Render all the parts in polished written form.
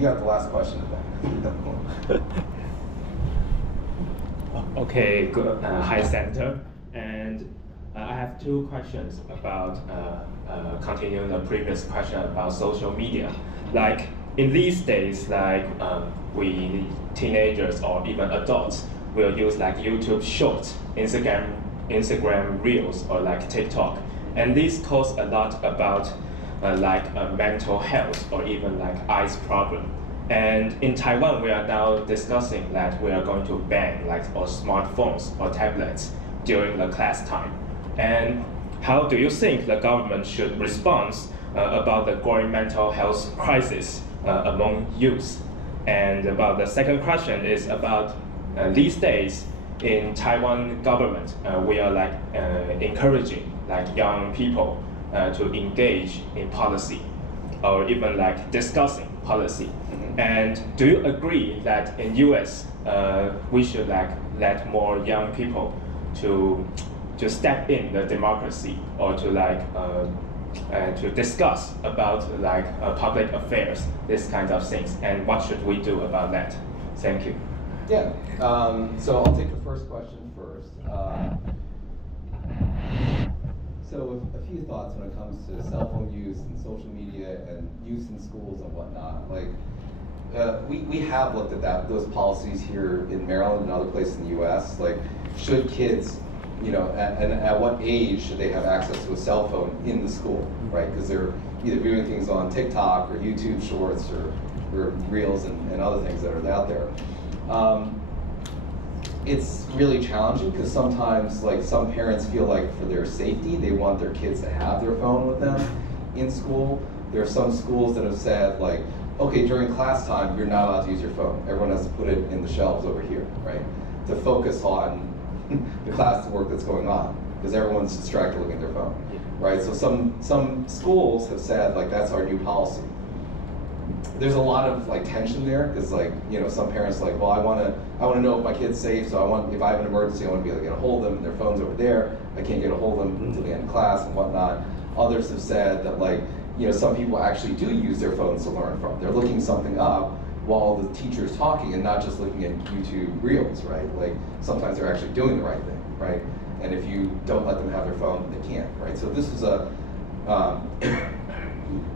you have the last question. Okay, good. Hi, Senator. And I have two questions about continuing the previous question about social media. Like in these days, like we teenagers or even adults will use like YouTube Shorts, Instagram Reels, or like TikTok, and these cause a lot about mental health or even like eyes problem. And in Taiwan, we are now discussing that we are going to ban like our smartphones or tablets during the class time. And how do you think the government should respond about the growing mental health crisis among youth? And about the second question is about these days in Taiwan government, we are like encouraging like young people to engage in policy or even like discussing policy. And do you agree that in US we should like let more young people to step in the democracy or to like to discuss about like public affairs, this kind of things, and what should we do about that? Thank you. Yeah, so I'll take the first question first. So a few thoughts when it comes to cell phone use and social media and use in schools and whatnot. Like, we have looked at those policies here in Maryland and other places in the U.S. Like, should kids, you know, at what age should they have access to a cell phone in the school, right? Because they're either viewing things on TikTok or YouTube Shorts or Reels and other things that are out there. It's really challenging because sometimes, like, some parents feel like for their safety, they want their kids to have their phone with them in school. There are some schools that have said, like, okay, during class time, you're not allowed to use your phone. Everyone has to put it in the shelves over here, right? To focus on the class work that's going on, because everyone's distracted looking at their phone, right? So some schools have said, like, that's our new policy. There's a lot of like tension there, because, like, you know, some parents are like, well, I want to know if my kid's safe, so if I have an emergency, I want to be able to get a hold of them, and their phone's over there. I can't get a hold of them until the end of class and whatnot. Others have said that, like, you know, some people actually do use their phones to learn from. They're looking something up while the teacher's talking and not just looking at YouTube Reels, right? Like, sometimes they're actually doing the right thing, right? And if you don't let them have their phone, they can't, right? So this is a,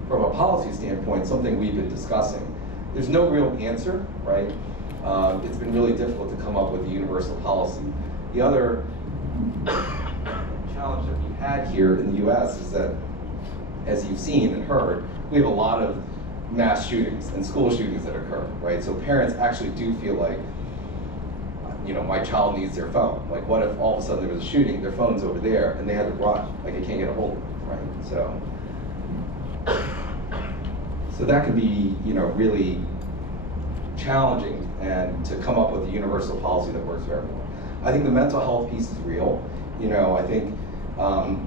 from a policy standpoint, something we've been discussing. There's no real answer, right? It's been really difficult to come up with a universal policy. The other challenge that we've had here in the US is that, as you've seen and heard, we have a lot of mass shootings and school shootings that occur, right? So parents actually do feel like, you know, my child needs their phone. Like, what if all of a sudden there was a shooting, their phone's over there, and they had to run, like, they can't get a hold of it, right? So that can be, you know, really challenging, and to come up with a universal policy that works for everyone. I think the mental health piece is real. You know, I think,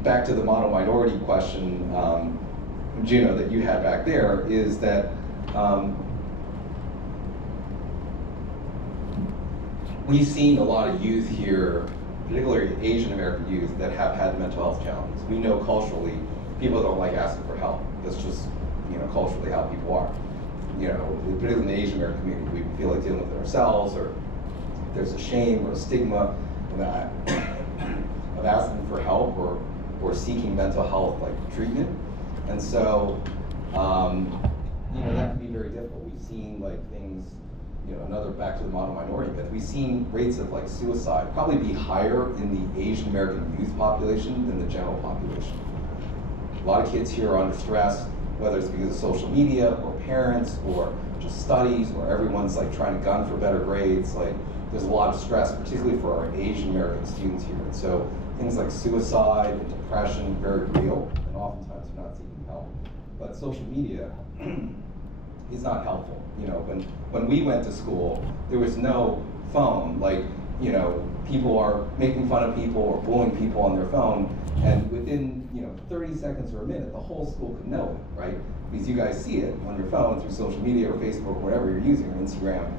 back to the model minority question, Juno, that you had back there, is that we've seen a lot of youth here, particularly Asian American youth, that have had mental health challenges. We know culturally people don't like asking for help. That's just, you know, culturally how people are. You know, particularly in the Asian American community, we feel like dealing with it ourselves, or there's a shame or a stigma of that, of asking for help or seeking mental health like treatment. And so, you know, that can be very difficult. We've seen like things, you know, back to the model minority myth, we've seen rates of like suicide probably be higher in the Asian American youth population than the general population. A lot of kids here are under stress, whether it's because of social media or parents or just studies, or everyone's like trying to gun for better grades. Like, there's a lot of stress, particularly for our Asian American students here. And so things like suicide and depression, very real, and oftentimes they're not seeking help. But social media is not helpful. You know, when we went to school, there was no phone. Like, you know, people are making fun of people or bullying people on their phone, and within, you know, 30 seconds or a minute, the whole school could know it, right? Because you guys see it on your phone through social media or Facebook or whatever you're using, or Instagram.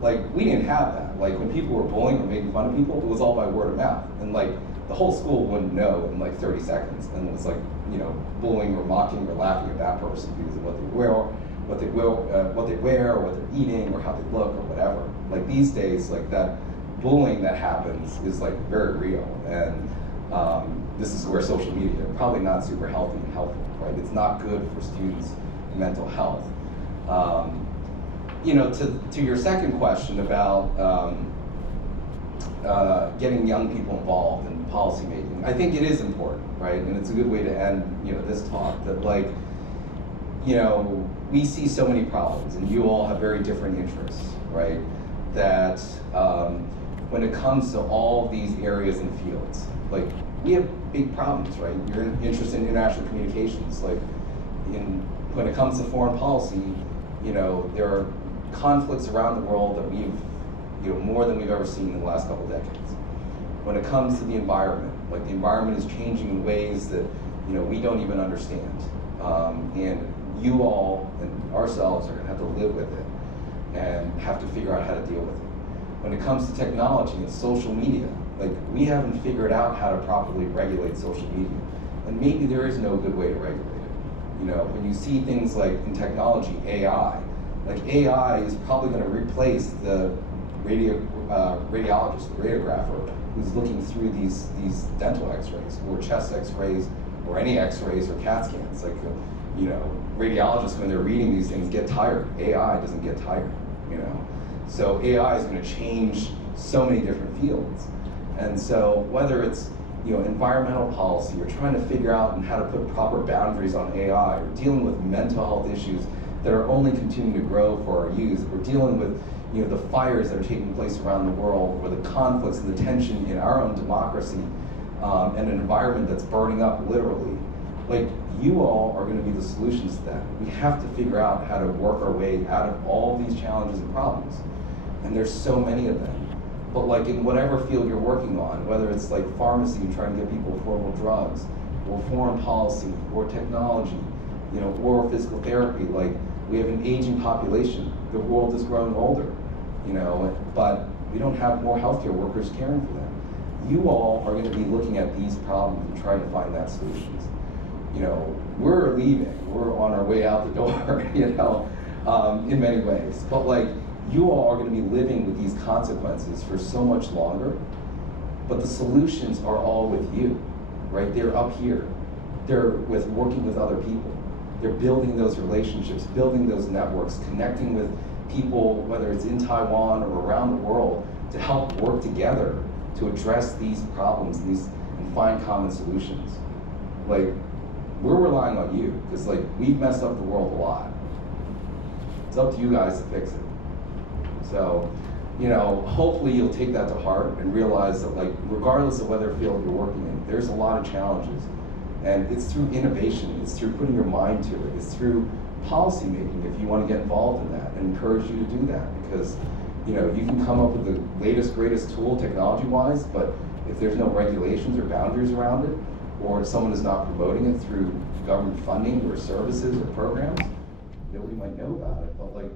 Like, we didn't have that. Like, when people were bullying or making fun of people, it was all by word of mouth. And like, the whole school wouldn't know in like 30 seconds, and it was like, you know, bullying or mocking or laughing at that person because of what they were what they wear, or what they're eating, or how they look, or whatever. Like these days, like that bullying that happens is like very real, and this is where social media probably not super healthy and helpful, right? It's not good for students' mental health. You know, to your second question about getting young people involved in policy making, I think it is important, right? And it's a good way to end, you know, this talk, that like, you know, we see so many problems, and you all have very different interests, right? That when it comes to all these areas and fields, like we have big problems, right? You're interested in international communications, like when it comes to foreign policy, you know, there are conflicts around the world that we've, you know, more than we've ever seen in the last couple decades. When it comes to the environment, like the environment is changing in ways that, you know, we don't even understand. And you all and ourselves are gonna have to live with it and have to figure out how to deal with it. When it comes to technology and social media, like we haven't figured out how to properly regulate social media. And maybe there is no good way to regulate it. You know, when you see things like in technology, AI, like AI is probably gonna replace the radiologist, the radiographer, who's looking through these dental x-rays or chest x-rays or any x-rays or CAT scans. Like, you know, radiologists, when they're reading these things, get tired. AI doesn't get tired, you know? So AI is gonna change so many different fields. And so whether it's, you know, environmental policy or trying to figure out and how to put proper boundaries on AI, or dealing with mental health issues that are only continuing to grow for our youth, or dealing with, you know, the fires that are taking place around the world, or the conflicts and the tension in our own democracy, and an environment that's burning up literally. Like, you all are gonna be the solutions to that. We have to figure out how to work our way out of all these challenges and problems. And there's so many of them. But like in whatever field you're working on, whether it's like pharmacy and trying to get people affordable drugs, or foreign policy, or technology, you know, or physical therapy, like we have an aging population. The world is growing older, you know, but we don't have more healthcare workers caring for them. You all are gonna be looking at these problems and trying to find that solutions. You know, we're leaving, we're on our way out the door, you know, in many ways. But like, you all are gonna be living with these consequences for so much longer, but the solutions are all with you, right? They're up here. They're working with other people. They're building those relationships, building those networks, connecting with people, whether it's in Taiwan or around the world, to help work together to address these problems and find common solutions. Like, we're relying on you, because like, we've messed up the world a lot. It's up to you guys to fix it. So, you know, hopefully you'll take that to heart and realize that, like, regardless of whether field you're working in, there's a lot of challenges. And it's through innovation, it's through putting your mind to it, it's through policy making if you want to get involved in that, and encourage you to do that. Because, you know, you can come up with the latest, greatest tool technology-wise, but if there's no regulations or boundaries around it, or someone is not promoting it through government funding or services or programs, nobody might know about it. But like,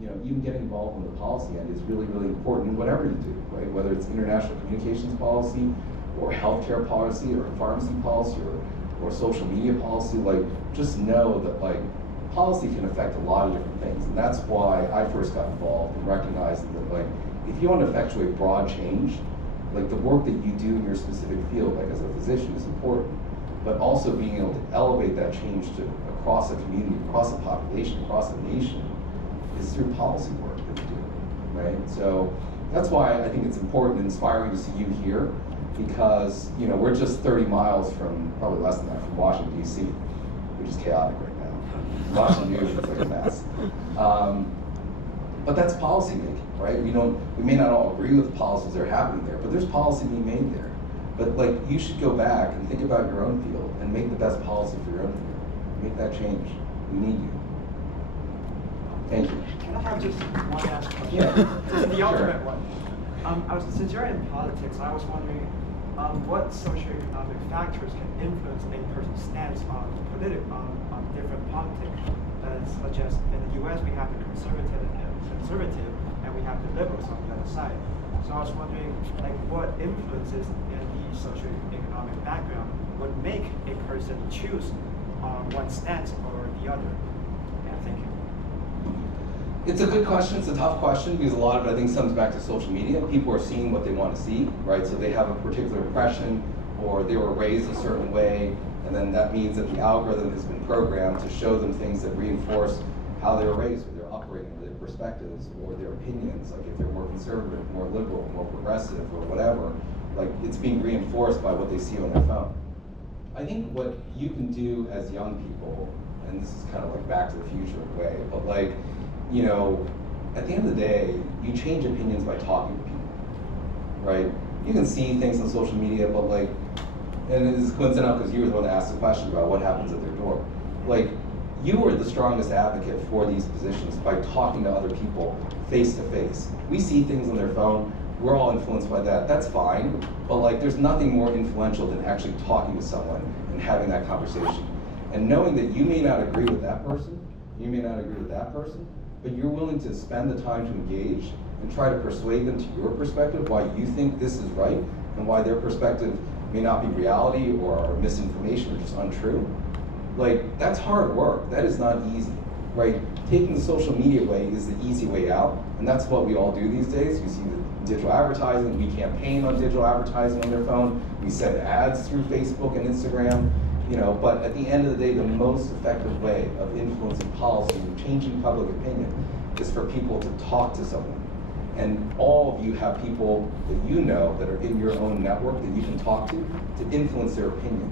you know, even getting involved in the policy end is really, really important in whatever you do, right? Whether it's international communications policy, or healthcare policy, or pharmacy policy, or social media policy, like, just know that like, policy can affect a lot of different things. And that's why I first got involved in recognizing that, like, if you want to effectuate broad change, like the work that you do in your specific field, like as a physician, is important, but also being able to elevate that change to across a community, across a population, across a nation, is through policy work that you do, right? So that's why I think it's important and inspiring to see you here, because, you know, we're just 30 miles from, probably less than that, from Washington, D.C., which is chaotic right now. Washington, D.C. is like a mess. But that's policy making, right? We may not all agree with the policies that are happening there, but there's policy being made there. But like, you should go back and think about your own field and make the best policy for your own field. Make that change. We need you. Thank you. Can I have just one last question? Yeah. This is the ultimate Sure. one. Since you're in politics, I was wondering what socioeconomic factors can influence a person's stance on different politics, such as in the U.S. we have the conservative and we have the liberals on the other side. So I was wondering, like, what influences in the socioeconomic background would make a person choose one stance or the other? Yeah, thank you. It's a good question. It's a tough question because a lot of it, I think, comes back to social media. People are seeing what they want to see, right? So they have a particular impression, or they were raised a certain way, and then that means that the algorithm has been programmed to show them things that reinforce how they were raised, or their upbringing, or their perspectives, or their opinions. Like if they're more conservative, more liberal, more progressive, or whatever, like it's being reinforced by what they see on their phone. I think what you can do as young people, and this is kind of like back to the future in a way, but like, you know, at the end of the day, you change opinions by talking to people, right? You can see things on social media, but like, and it is coincidental because you were the one that asked the question about what happens at their door. Like, you are the strongest advocate for these positions by talking to other people face to face. We see things on their phone, we're all influenced by that, that's fine, but like there's nothing more influential than actually talking to someone and having that conversation. And knowing that you may not agree with that person, you may not agree with that person, but you're willing to spend the time to engage and try to persuade them to your perspective, why you think this is right, and why their perspective may not be reality or misinformation or just untrue. Like, that's hard work. That is not easy, right? Taking the social media way is the easy way out, and that's what we all do these days. You see the digital advertising, we campaign on digital advertising on their phone, we send ads through Facebook and Instagram, you know, but at the end of the day, the most effective way of influencing policy and changing public opinion is for people to talk to someone. And all of you have people that you know that are in your own network that you can talk to influence their opinion.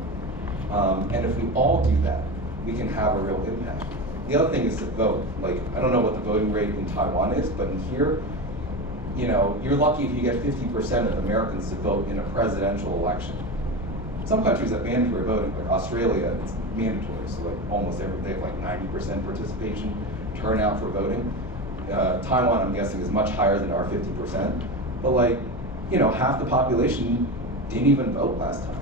And if we all do that, we can have a real impact. The other thing is to vote. Like, I don't know what the voting rate in Taiwan is, but in here, you know, you're lucky if you get 50% of Americans to vote in a presidential election. Some countries have mandatory voting, like Australia, it's mandatory, so like almost every, they have like 90% participation turnout for voting. Taiwan, I'm guessing, is much higher than our 50%, but like, you know, half the population didn't even vote last time.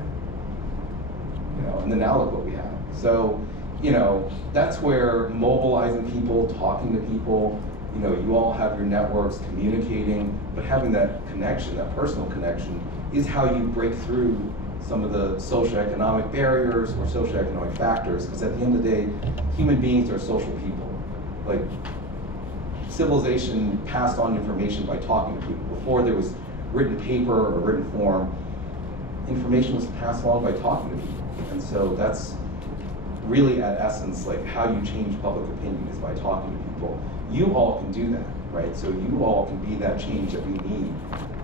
You know, and then now look what we have. So, you know, that's where mobilizing people, talking to people, you know, you all have your networks, communicating, but having that connection, that personal connection, is how you break through some of the socioeconomic barriers or socioeconomic factors, because at the end of the day, human beings are social people. Like, civilization passed on information by talking to people. Before there was written paper or written form, information was passed along by talking to people. And so that's really at essence like how you change public opinion is by talking to people. You all can do that, right? So you all can be that change that we need,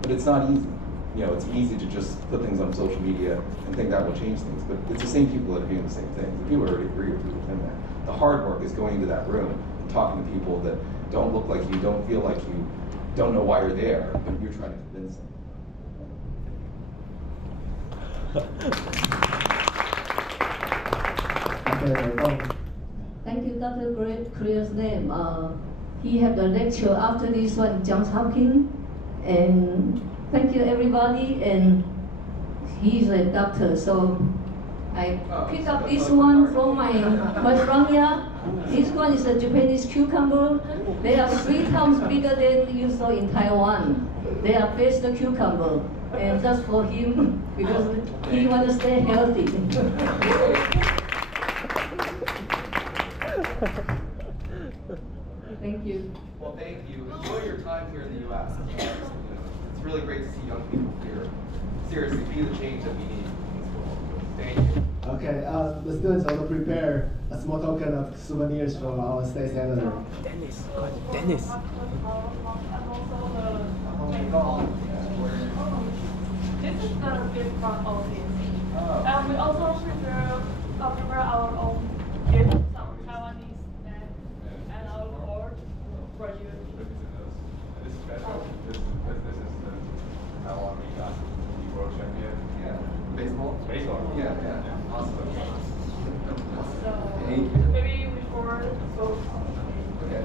but it's not easy. You know, it's easy to just put things on social media and think that will change things, but it's the same people that are doing the same thing. The people already agree with you within that. The hard work is going into that room and talking to people that don't look like you, don't feel like you, don't know why you're there, but you're trying to convince them. Thank you, Dr. Clarence Lam. He had a lecture after this one, Johns Hopkins, and thank you everybody. And he's a doctor, so I pick up this one from my from here. This one is a Japanese cucumber. They are 3 times bigger than you saw in Taiwan. They are best cucumber, and that's for him because he wants to stay healthy. Thank you. Well, thank you. Enjoy your time here in the U.S. It's really great to see young people here. Seriously, be the change that we need in this world. Thank you. Okay, the students also prepare a small token of souvenirs from our state senator. Dennis, Dennis. This is the gift from OCC. And we also prepare our own gift, some Taiwanese snacks, and our board for you. This is special. This is the Taiwan world champion. Yeah. Baseball? Baseball. Yeah, yeah. Awesome. So Thank you. maybe before so Okay.